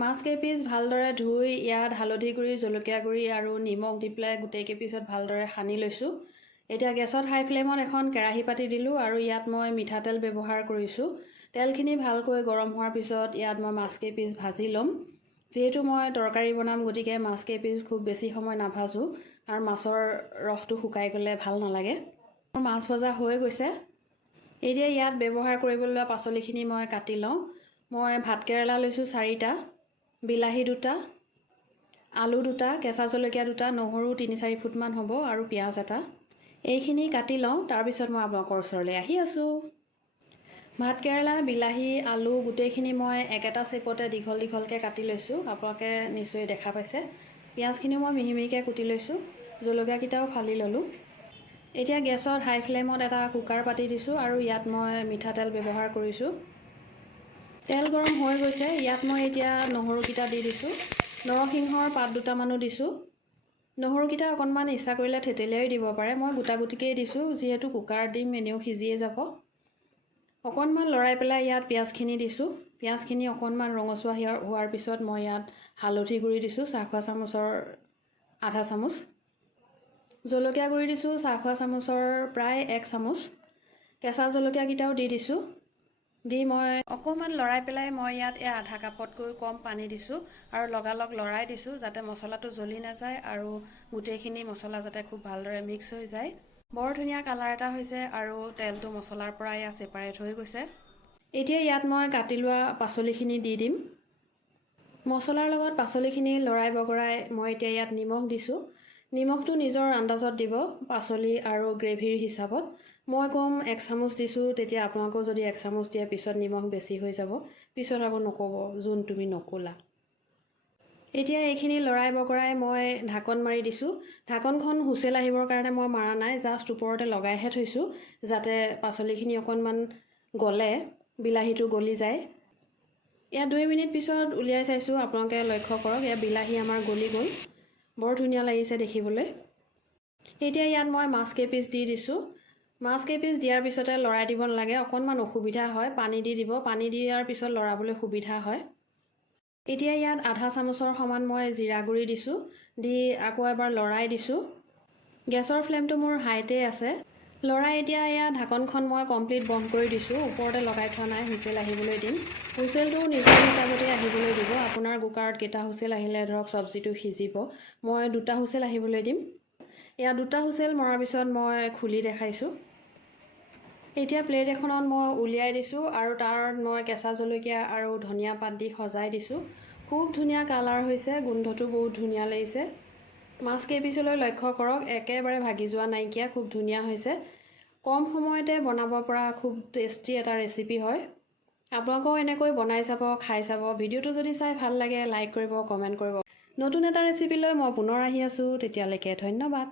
মাছ কেইপিচ ভালদৰে ধুই ইয়াত হালধি গুড়ি, জলকীয়া গুড়ি আৰু নিমখ দি পেলাই গোটেই কেইপিচত ভালদৰে সানি লৈছোঁ। এতিয়া গেছত হাই ফ্লেমত এখন কেৰাহী পাতি দিলোঁ আৰু ইয়াত মই মিঠাতেল ব্যৱহাৰ কৰিছোঁ। তেলখিনি ভালকৈ গৰম হোৱাৰ পিছত ইয়াত মই মাছ কেইপিচ ভাজি ল'ম। যিহেতু মই তৰকাৰী বনাম, গতিকে মাছ কেইপিচ খুব বেছি সময় নাভাজোঁ আৰু মাছৰ ৰসটো শুকাই গ'লে ভাল নালাগে। মোৰ মাছ ভজা হৈ গৈছে। এতিয়া ইয়াত ব্যৱহাৰ কৰিবলৈ লোৱা পাচলিখিনি মই কাটি লওঁ। মই ভাতকেৰেলা লৈছোঁ 4টা, বিলাহী 2টা, আলু 2টা, কেঁচা জলকীয়া 2টা, নহৰু 3-4 ফুটমান হ'ব আৰু পিঁয়াজ 1টা। এইখিনি কাটি লওঁ, তাৰপিছত মই আপোনালোকৰ ওচৰলৈ আহি আছোঁ। ভাতকেৰেলা, বিলাহী, আলু গোটেইখিনি মই একেটা চেপতে দীঘল দীঘলকৈ কাটি লৈছোঁ। আপোনালোকে নিশ্চয় দেখা পাইছে। পিঁয়াজখিনিও মই মিহি মিহিকৈ কুটি লৈছোঁ, জলকীয়াকেইটাও ফালি ল'লোঁ। এতিয়া গেছত হাই ফ্লেমত এটা কুকাৰ পাতি দিছোঁ আৰু ইয়াত মই মিঠাতেল ব্যৱহাৰ কৰিছোঁ। তেল গৰম হৈ গৈছে। ইয়াত মই এতিয়া নহৰুকেইটা দি দিছোঁ। নৰসিংহৰ পাত 2টামানো দিছোঁ। নহৰুকেইটা অকণমান ইচ্ছা কৰিলে থেতেলিয়াই দিব পাৰে। মই গোটা গুটিকেই দিছোঁ, যিহেতু কুকাৰত দিম, এনেও সিজিয়ে যাব। অকণমান লৰাই পেলাই ইয়াত পিঁয়াজখিনি দিছোঁ। পিঁয়াজখিনি অকণমান ৰঙচুৱা হোৱাৰ পিছত মই ইয়াত হালধি গুড়ি দিছোঁ, চাহ খোৱা চামুচৰ আধা চামুচ। জলকীয়া গুড়ি দিছোঁ, চাহ খোৱা চামুচৰ প্ৰায় 1 চামুচ। কেঁচা জলকীয়াকেইটাও দি দিছোঁ। দি মই অকণমান লৰাই পেলাই মই ইয়াত আধা কাপতকৈ কম পানী দিছোঁ আৰু লগালগ লৰাই দিছোঁ, যাতে মছলাটো জ্বলি নাযায় আৰু গোটেইখিনি মছলা যাতে খুব ভালদৰে মিক্স হৈ যায়। বৰ ধুনীয়া কালাৰ এটা হৈছে আৰু তেলটো মছলাৰ পৰা ছেপাৰেট হৈ গৈছে। এতিয়া ইয়াত মই কাটি লোৱা পাচলিখিনি দি দিম। মছলাৰ লগত পাচলিখিনি লৰাই বগৰাই মই এতিয়া ইয়াত নিমখ দিছোঁ। নিমখটো নিজৰ আন্দাজত দিব, পাচলি আৰু গ্ৰেভিৰ হিচাপত। মই কম 1 চামুচ দিছোঁ, তেতিয়া আপোনালোকেও যদি 1 চামুচ দিয়ে পিছত নিমখ বেছি হৈ যাব, পিছত আকৌ নক'ব যোন তুমি নকলা। এতিয়া এইখিনি লৰাই বগৰাই মই ঢাকন মাৰি দিছোঁ। ঢাকনখন হুচেল আহিবৰ কাৰণে মই মাৰা নাই, জাষ্ট ওপৰতে লগাইহে থৈছোঁ, যাতে পাচলিখিনি অকণমান গলে, বিলাহীটো গলি যায়। ইয়াত 2 মিনিট পিছত উলিয়াই চাইছোঁ। আপোনালোকে লক্ষ্য কৰক, বিলাহী আমাৰ গলি গ'ল। বৰ ধুনীয়া লাগিছে দেখিবলৈ। এতিয়া ইয়াত মই মাছ কেইপিচ দি দিছোঁ। মাছ কেইপিচ দিয়াৰ পিছতে লৰাই দিব নালাগে, অকণমান অসুবিধা হয়। পানী দি দিব, পানী দিয়াৰ পিছত লৰাবলৈ সুবিধা হয়। এতিয়া ইয়াত আধা চামুচৰ সমান মই জিৰা গুড়ি দিছোঁ। দি আকৌ এবাৰ লৰাই দিছোঁ। গেছৰ ফ্লেমটো মোৰ হাইতে আছে। লৰাই এতিয়া ইয়াত ঢাকনখন মই কমপ্লিট বন্ধ কৰি দিছোঁ। ওপৰতে লগাই থোৱা নাই, হুচেল আহিবলৈ দিম। হুচেলটো নিজৰ হিচাপতে আহিবলৈ দিব। আপোনাৰ কুকাৰত কেইটা হুচেল আহিলে ধৰক চব্জিটো সিজিব। মই 2টা হুচেল আহিবলৈ দিম। ইয়াত 2টা হুচেল মৰাৰ পিছত মই খুলি দেখাইছোঁ। এতিয়া প্লেট এখনত মই উলিয়াই দিছোঁ আৰু তাত মই কেঁচা জলকীয়া আৰু ধনিয়া পাত দি সজাই দিছোঁ। খুব ধুনীয়া কালাৰ হৈছে, গোন্ধটো বহুত ধুনীয়া লাগিছে। মাছ কেইপিচলৈ লক্ষ্য কৰক, একেবাৰে ভাগি যোৱা নাইকিয়া, খুব ধুনীয়া হৈছে। কম সময়তে বনাব পৰা খুব টেষ্টি এটা ৰেচিপি হয়। আপোনালোকেও এনেকৈ বনাই চাব, খাই চাব। ভিডিঅ'টো যদি চাই ভাল লাগে লাইক কৰিব, কমেণ্ট কৰিব। নতুন এটা ৰেচিপি লৈ মই পুনৰ আহি আছোঁ। তেতিয়ালৈকে ধন্যবাদ।